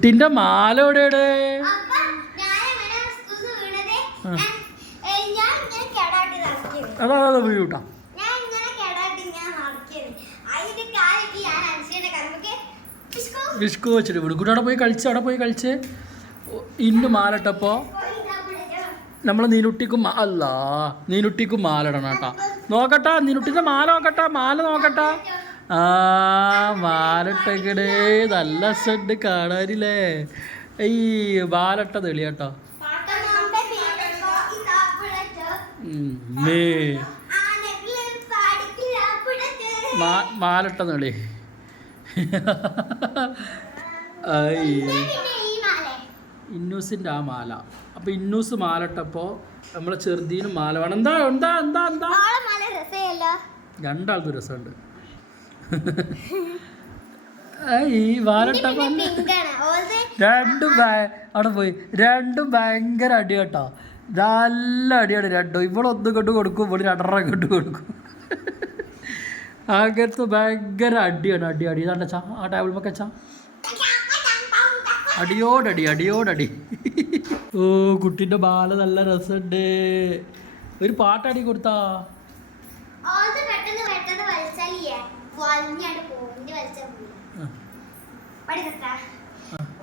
കുട്ടിന്റെ മാല നടക്കുകയാണ്. അതാ അതാ വീട്ടാ വിഷ്കു വെച്ചിട്ട് വിടും കുട്ടി അവിടെ പോയി കളിച്ച്? അവിടെ പോയി കളിച്ച്? ഇന്ന് മാലട്ടപ്പോ നമ്മൾ നീനുട്ടിക്കും അല്ല നീനുട്ടിക്കും മാലിടണം കേട്ടാ. നോക്കട്ടാ നീനുട്ടിന്റെ മാല നോക്കട്ടാ മാല നോക്കട്ടാ. ആ നല്ല സെഡ് കാണാനില്ലേ. ഈ മാലട്ട തെളി കേട്ടോ മാലട്ട തെളി ഇന്നൂസിന്റെ ആ മാല. അപ്പൊ ഇന്നൂസ് മാലട്ടപ്പോ നമ്മളെ ചെറുതീനും മാല വേണം. എന്താ എന്താ എന്താ എന്താ? രണ്ടാൾക്കും രസമുണ്ട്. ഈ രണ്ടും അവിടെ പോയി. രണ്ടും ഭയങ്കര അടി കേട്ടോ. നല്ല അടിയാണ് രണ്ടും. ഇവിടെ ഒന്ന് കൊണ്ട് കൊടുക്കും ഇവിടെ രണ്ടര കൊണ്ട് കൊടുക്കും. അങ്ങനത്തെ ഭയങ്കര അടിയാണ് അടി അടി. ഇതാണ്ട ചാ ആ ടേബിൾ ഒക്കെ ചാ. അടിയോടടി അടിയോടടി. ഓ കുട്ടിന്റെ ബാല നല്ല രസമുണ്ട് ഒരു പാട്ടടി കൊടുത്താ. വലിഞ്ഞാണ്ട് പോയിന്റ്. പഠിക്കട്ടാ.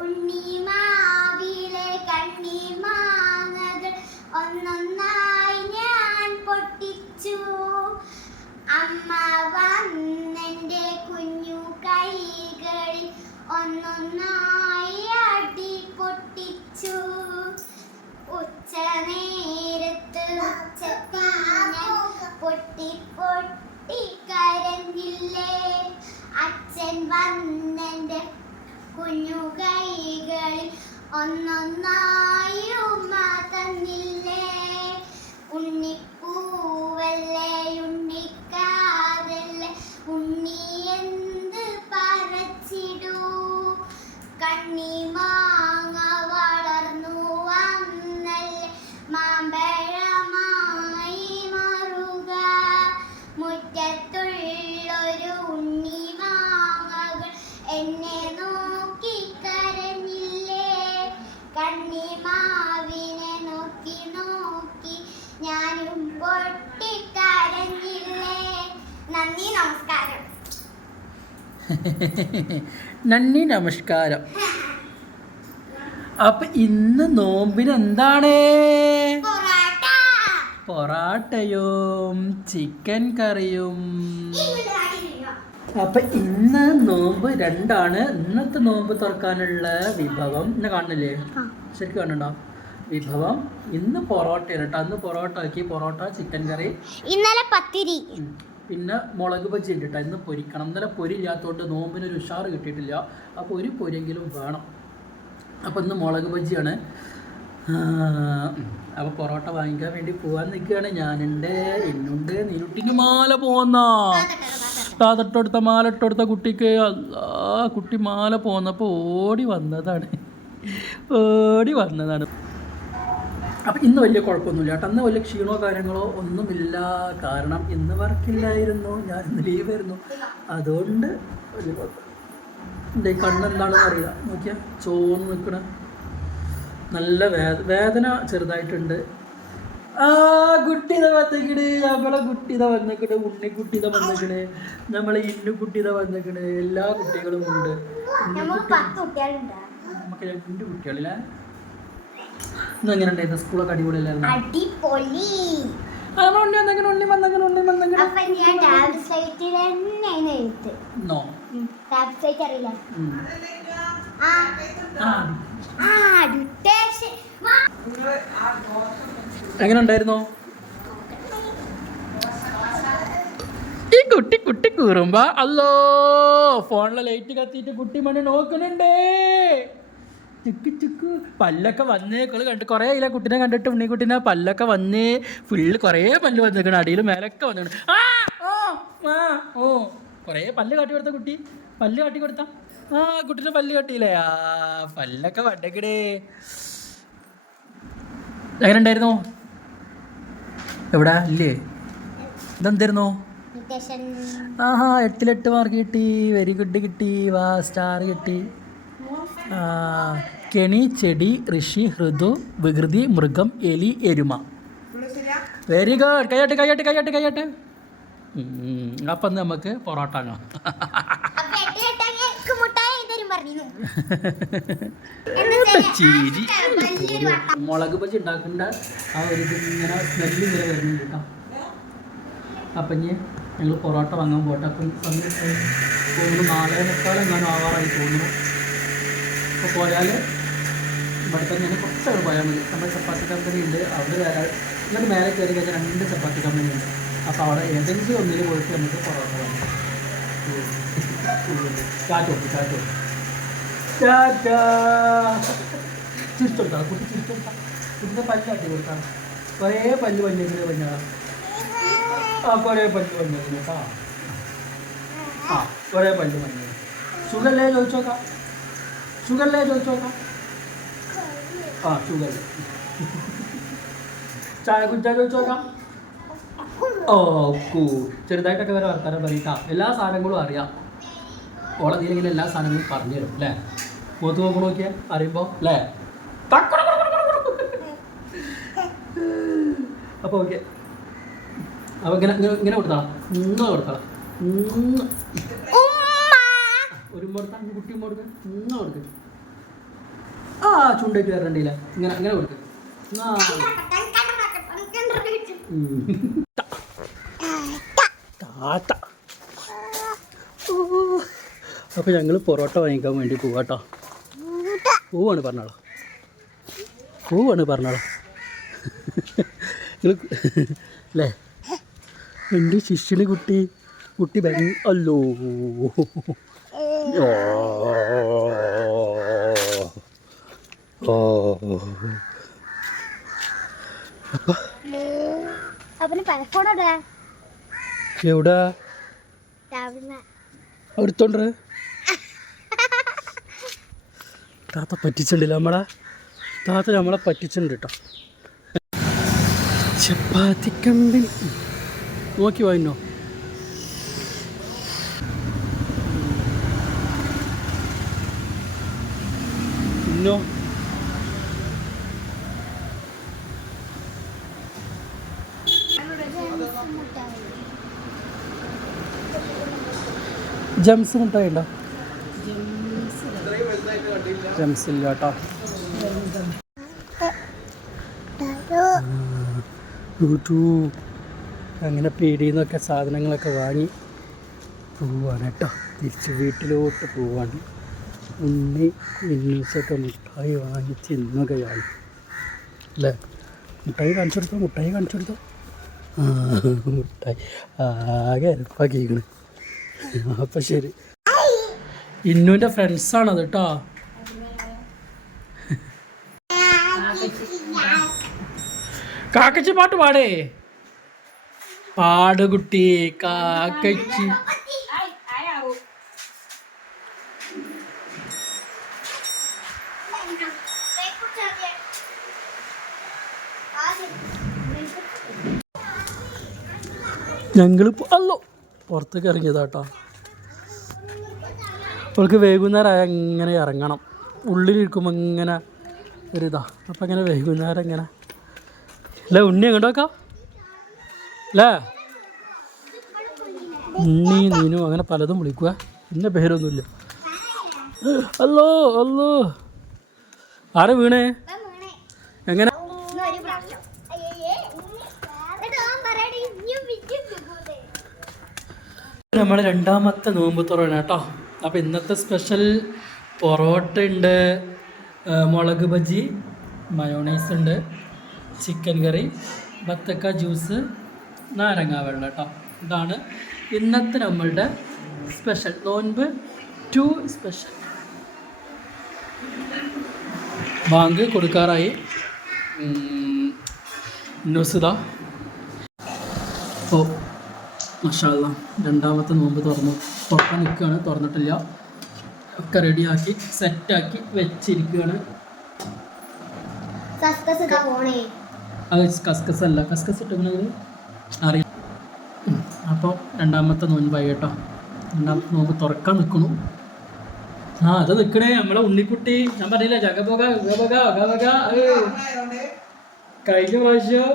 ഉണ്ണിമാവിലെ കണ്ണിമാങ്ങകൾ ഒന്നൊന്നായി ഞാൻ പൊട്ടിച്ചു. അമ്മ വന്നെന്റെ കുഞ്ഞു കൈകളിൽ ഒന്നൊന്നായി അച്ഛൻ കുഞ്ഞുകൈകളിൽ കുഞ്ഞു കൈകളിൽ ഒന്നൊന്നായി ഉമ്മ തന്നില്ലേ ഉണ്ണിപ്പൂവല്ലേ ഉണ്ണിക്കാതല്ലേ ഉണ്ണി എന്ത് പറച്ചിടൂ? കണ്ണി നന്ദി നമസ്കാരം. അപ്പൊ ഇന്ന് നോമ്പിന് എന്താണ് പൊറാട്ടയോ ചിക്കൻ കറിയും. അപ്പൊ ഇന്ന് നോമ്പ് രണ്ടാണ്. ഇന്നത്തെ നോമ്പ് തുറക്കാനുള്ള വിഭവം ഇന്ന് കാണുന്നില്ലേ? ശരിക്കും കാണുന്നുണ്ടോ? വിഭവം ഇന്ന് പൊറോട്ട കേട്ടോ. അന്ന് പൊറോട്ട ആക്കി. പൊറോട്ട ചിക്കൻ കറി. ഇന്നലെ പത്തിരി. പിന്നെ മുളക് ബജ്ജി ഉണ്ട് കേട്ടോ ഇന്ന് പൊരിക്കണം. ഇന്നലെ പൊരി ഇല്ലാത്തതുകൊണ്ട് നോമ്പിന് ഒരു ഉഷാറ് കിട്ടിയിട്ടില്ല. അപ്പോൾ ഒരു പൊരിയെങ്കിലും വേണം. അപ്പോൾ ഇന്ന് മുളക് ബജ്ജിയാണ്. അപ്പോൾ പൊറോട്ട വാങ്ങിക്കാൻ വേണ്ടി പോകാൻ നിൽക്കുകയാണ് ഞാനുണ്ട് എന്നുണ്ട് നീനുട്ടിക്ക് മാല പോന്ന. മാല ഇട്ടെടുത്ത കുട്ടിക്ക്. ആ കുട്ടി മാല പോന്നപ്പോൾ ഓടി വന്നതാണ്. ഓടി വന്നതാണ്. അപ്പം ഇന്ന് വലിയ കുഴപ്പമൊന്നുമില്ല കേട്ടോ. അന്ന് വലിയ ക്ഷീണോ കാര്യങ്ങളോ ഒന്നുമില്ല. കാരണം ഇന്ന് വർക്കില്ലായിരുന്നു. ഞാൻ ഇന്ന് ലീവായിരുന്നു അതുകൊണ്ട് വലിയ കുഴപ്പം എന്റെ കണ്ണെന്താണെന്ന് അറിയില്ല. നോക്കിയാൽ ചോന്ന് നിൽക്കണ നല്ല വേദ വേദന ചെറുതായിട്ടുണ്ട്. ആ കുട്ടിത വന്നിക്കണ്. നമ്മളെ കുട്ടിത വന്നിക്കണ്. ഉണ്ണിക്കുട്ടിത വന്നിക്കണ്. നമ്മളെ ഇന്നുകുട്ടിത വന്നിക്കണ്. എല്ലാ കുട്ടികളും ഉണ്ട്. നമുക്ക് രണ്ട് കുട്ടികളില്ലേ? ഇന്ന് എങ്ങനെ ഉണ്ടായിരുന്നു? സ്കൂളൊക്കെ അടിപൊളിയല്ലായിരുന്നു? അടിപൊളി. എങ്ങനെ ഉണ്ടായിരുന്നോ? ഈ കുട്ടി കുട്ടി കൂറുമ്പ അല്ലോ ഫോണിലെ ലൈറ്റ് കത്തിയിട്ട് കുട്ടി മണി നോക്കുന്നുണ്ടേ. ചുക്ക് ചുക്ക്. പല്ലൊക്കെ വന്നേ കൾ കണ്ട് കുറേ ഇല്ല കുട്ടീനെ കണ്ടിട്ട് ഉണ്ണിക്കുട്ടീനെ പല്ലൊക്കെ വന്നേ ഫുള്ള് കുറേ പല്ല് വന്നിരിക്കണം അടിയിൽ മേലൊക്കെ വന്നു ആ ഓ ആ ഓ. കുറേ പല്ല് കാട്ടി കൊടുത്ത കുട്ടി. പല്ല് കാട്ടി കൊടുത്ത. ആ കുട്ടീനെ പല്ല് കാട്ടിയില്ലേ? ആ പല്ലൊക്കെ വണ്ടക്കിടേ എങ്ങനെ ഉണ്ടായിരുന്നു? എവിടാ? ഇല്ലേ? ഇതെന്തായിരുന്നു? ആഹാ എട്ടിലെട്ട് മാർക്ക് കിട്ടി. വെരി ഗുഡ് കിട്ടി. വാ സ്റ്റാർ കിട്ടി. കെണി ചെടി ഋഷി ഹൃദു വികൃതി മൃഗം എലി എരുമ. വെരി ഗുഡ് കയ്യാട്ട് കയ്യാട്ട് കയ്യാട്ട് കയ്യാട്ട് അപ്പൊ നമുക്ക് പൊറോട്ട ചിരി. മുളക് ബജി ഉണ്ടാക്കേണ്ട. ആ ഒരു ഇങ്ങനെ സ്മെല്ല് ഇങ്ങനെ വരുന്നുണ്ട് കേട്ടോ. അപ്പം ഇനി ഞങ്ങൾ പൊറോട്ട വാങ്ങാൻ പോട്ടെ. അപ്പം സമയം തോന്നുന്നു നാലേ മുക്കാലെങ്ങാനും ആവാറായി തോന്നുന്നു. അപ്പോൾ പോയാൽ ഇവിടെ തന്നെ ഇങ്ങനെ കുറച്ചവിടെ പോയാൽ മതി. നമ്മുടെ ചപ്പാത്തി കമ്പനി ഉണ്ട്. അവിടെ വരാൻ ഇങ്ങനെ മേലെ കയറി കഴിഞ്ഞാൽ രണ്ട് ചപ്പാത്തി കമ്പനി ഉണ്ട്. അപ്പോൾ അവിടെ ഏതെങ്കിലും ഒന്നിൽ പോയിട്ട് നമുക്ക് പൊറോട്ട വാങ്ങാം. കാറ്റോ കാറ്റോ ടാറ്റാ ചിരിച്ചോട്ടാ കുട്ടി ചിരിച്ചോട്ടാ കുട്ടിയുടെ പല്ലാട്ടി കൊടുക്കാം കുറേ പല്ല് പഞ്ഞതിന് പഞ്ഞാ ആ കുറേ പല്ല് പഞ്ഞതിന് കേട്ടോ ആ. കുറേ പല്ല് പഞ്ഞത് ഷുഗറിലേ ചോദിച്ചോക്കാം? ഷുഗറിലേ ചോദിച്ചോക്കാം ആ ഷുഗർ ചായ കുടിച്ചാൽ ചോദിച്ചോക്കാം ഓ കൂ. ചെറുതായിട്ടൊക്കെ വരെ വർത്താനം പറയിട്ടാ എല്ലാ സാധനങ്ങളും അറിയാം. ഓളെ നീലിങ്ങനെ എല്ലാ സാധനങ്ങളും പറഞ്ഞു തരും അല്ലേ? മൂത്ത് നോക്കി നോക്കിയാ അറിയുമ്പോൾ അല്ലേ? അപ്പോൾ ഓക്കെ. അപ്പോൾ ഇങ്ങനെ ഇങ്ങനെ കൊടുത്താളാം. ഇങ്ങനെ കൊടുത്താളാം. ഉമ്മ ഒരു കൊടുക്കുക ഇങ്ങനെ ആ ചുണ്ടേക്ക് വരണ്ടില്ല ഇങ്ങനെ ഇങ്ങനെ കൊടുക്കുക. താത്ത അപ്പോൾ ഞങ്ങൾ പൊറോട്ട വാങ്ങിക്കാൻ വേണ്ടി പോവാട്ടോ. പൂവാണ് പറഞ്ഞോളൂ. പൂവാണ് പറഞ്ഞോളൂ. നിങ്ങൾ അല്ലേ? എന്റെ ശിഷ്യന് കുട്ടി കുട്ടി ഭംഗി അല്ലോ. എവിടാ? എടുത്തോണ്ട് താത്ത പറ്റിച്ചിട്ടില്ല നമ്മളെ. താത്ത നമ്മളെ പറ്റിച്ചിട്ടുണ്ട് കേട്ടോ ചപ്പാത്തി കമ്പനി നോക്കി വാങ്ങിനോ ഇന്നോ ജംസ് മുട്ടായി ജംസ് ഇല്ല കേട്ടോ അങ്ങനെ പീടിയിൽ സാധനങ്ങളൊക്കെ വാങ്ങി പോവാണ് കേട്ടോ. തിരിച്ച് വീട്ടിലോട്ട് പോവാണ്. ഉണ്ണി മിന്നൂസൊക്കെ മുട്ടായി വാങ്ങി തിന്നുകയാണ് അല്ലേ? മുട്ടായി കാണിച്ചു കൊടുത്തോ മുട്ടായി കാണിച്ചു കൊടുത്തോ മുട്ടായി. ആകെ അരപ്പാക്കിയിരിക്കണ് അപ്പം ശരി. ഇന്നുവിന്റെ ഫ്രണ്ട്സാണത് കേട്ടോ കാക്കച്ചി പാട്ട് പാടേ. പാട് കുട്ടി കാക്കച്ചി. ഞങ്ങൾ അല്ലോ പുറത്തേക്ക് ഇറങ്ങിയതാട്ടോ. അവൾക്ക് വൈകുന്നേരം ആയാൽ ഇങ്ങനെ ഇറങ്ങണം. ഉള്ളിലിരിക്കുമ്പോൾ ഇങ്ങനെ ഒരിതാ അപ്പം ഇങ്ങനെ വൈകുന്നേരം ഇങ്ങനെ അല്ലേ ഉണ്ണി അങ്ങോട്ട് വെക്കാം? അല്ലേ? ഉണ്ണി നീനു അങ്ങനെ പലതും വിളിക്കുക. പിന്നെ പേരൊന്നുമില്ല. അല്ലോ അല്ലോ. ആരെ വീണേ? നമ്മൾ രണ്ടാമത്തെ നോമ്പ് തുറയാണ് കേട്ടോ. അപ്പോൾ ഇന്നത്തെ സ്പെഷ്യൽ പൊറോട്ട ഉണ്ട് മുളക് ബജി മയോണൈസ് ഉണ്ട് ചിക്കൻ കറി ബത്തക്ക ജ്യൂസ് നാരങ്ങ വെള്ളം കേട്ടോ. ഇതാണ് ഇന്നത്തെ നമ്മളുടെ സ്പെഷ്യൽ നോൻപ് ടു സ്പെഷ്യൽ. ബാങ്ക് കൊടുക്കാറായി. ന്യൂസിത ഓ മഷാല്ല രണ്ടാമത്തെ നോമ്പ് തുറന്നു. തുറക്കാൻ നിൽക്കുകയാണ് തുറന്നിട്ടില്ല. ഒക്കെ റെഡിയാക്കി സെറ്റാക്കി വെച്ചിരിക്കുകയാണ്. അത് കസ്കസ് അല്ല കസ്കസ് ഇട്ടുന്നത് അറിയാം. അപ്പോൾ രണ്ടാമത്തെ നോൻപായി കേട്ടോ. രണ്ടാമത്തെ നോമ്പ് തുറക്കാൻ നിൽക്കണു ആ അത് നിൽക്കണേ നമ്മളെ ഉണ്ണിക്കുട്ടി. ഞാൻ പറഞ്ഞില്ല ജഗബോഗ ഗബഗ ഗബഗ കഴിഞ്ഞ പ്രാവശ്യം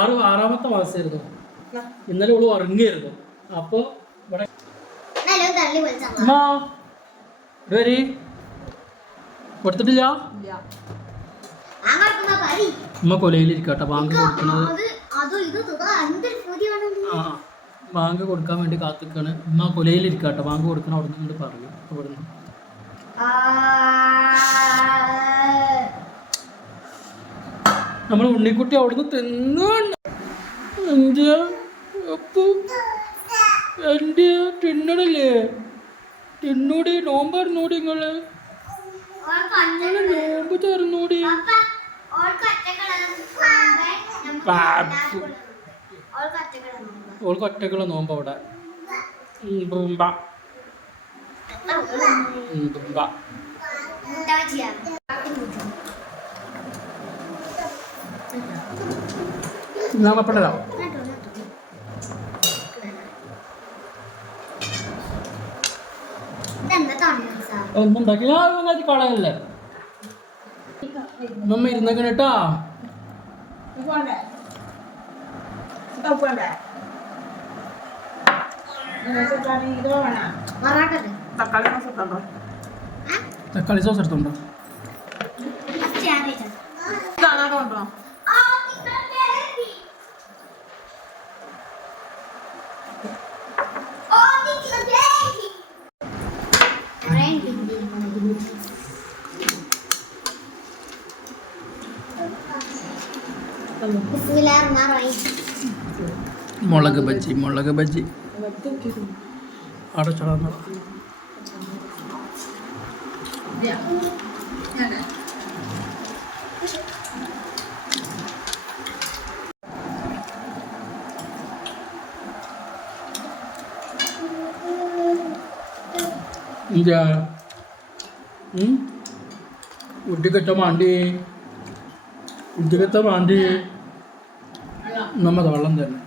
ആറ് ആറാമത്തെ മാസമായിരുന്നു. ഇന്നലെ ഓൾ ഉറങ്ങിയായിരുന്നു അപ്പൊ ഇവിടെ അമ്മ ഇവിടെ വരി. കൊടുത്തിട്ടില്ല? ഉമ്മ കൊലയിലിരിക്കട്ടെ ബാങ്ക് കൊടുക്കണത്. ആ ബാങ്ക് കൊടുക്കാൻ വേണ്ടി കാത്തിക്കാണ്. ഉമ്മ കൊലയിലിരിക്കട്ടെ ബാങ്ക് കൊടുക്കണം അവിടെ നിന്ന് പറഞ്ഞു അവിടുന്ന്. നമ്മൾ ഉണ്ണിക്കുട്ടി അവിടുന്ന് തിന്നാണ് എന്തിയാ അപ്പു എന്റെ തിന്നണില്ലേ? തിന്നൂടി നോമ്പറിഞ്ഞൂടി നിങ്ങൾ? നോമ്പ് തരുന്നൂടി ഓൾക്ക് ഒറ്റക്കുള്ള നോമ്പ് അവിടെ. ബുംബ. ബുംബ. ഞാൻ പപ്പടരാം ഒന്നും ഉണ്ടാക്കി ഞാൻ ഒന്നാക്കി കളയല്ലേ? നമ്മ ഇരുന്നേക്കണ കേട്ടാ തക്കാളി സോസ് എടുത്തുണ്ടോ? മുളക് ബജ്ജി മുളക് ബജ്ജി. അവിടെ ചടങ്ങ ഉഡിക്കച്ച മാണ്ടി ഉഡിക്കച്ച മാണ്ടി നമ്മത് വെള്ളം തന്നെ.